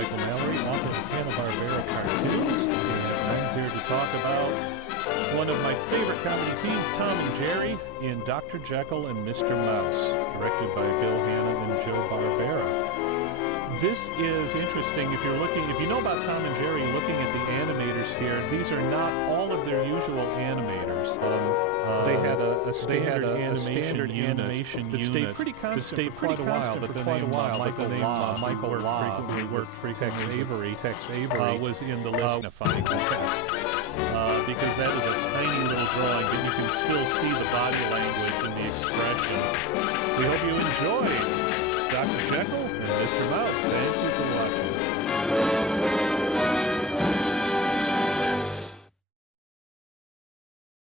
Michael Mallory, author of Hanna-Barbera cartoons, and I'm here to talk about one of my favorite comedy teams, Tom and Jerry, in Dr. Jekyll and Mr. Mouse, directed by Bill Hanna and Joe Barbera. This is interesting. If you know about Tom and Jerry, looking at the animators here, these are not all of their usual animators. They had a standard animation that stayed pretty constant for quite a while, but the name Michael Law, frequently worked for Tex Avery, was in the list of funny guys. Because that is a tiny little drawing, but you can still see the body language and the expression. We hope you enjoy Dr. Jekyll and Mr. Mouse. Thank you for watching.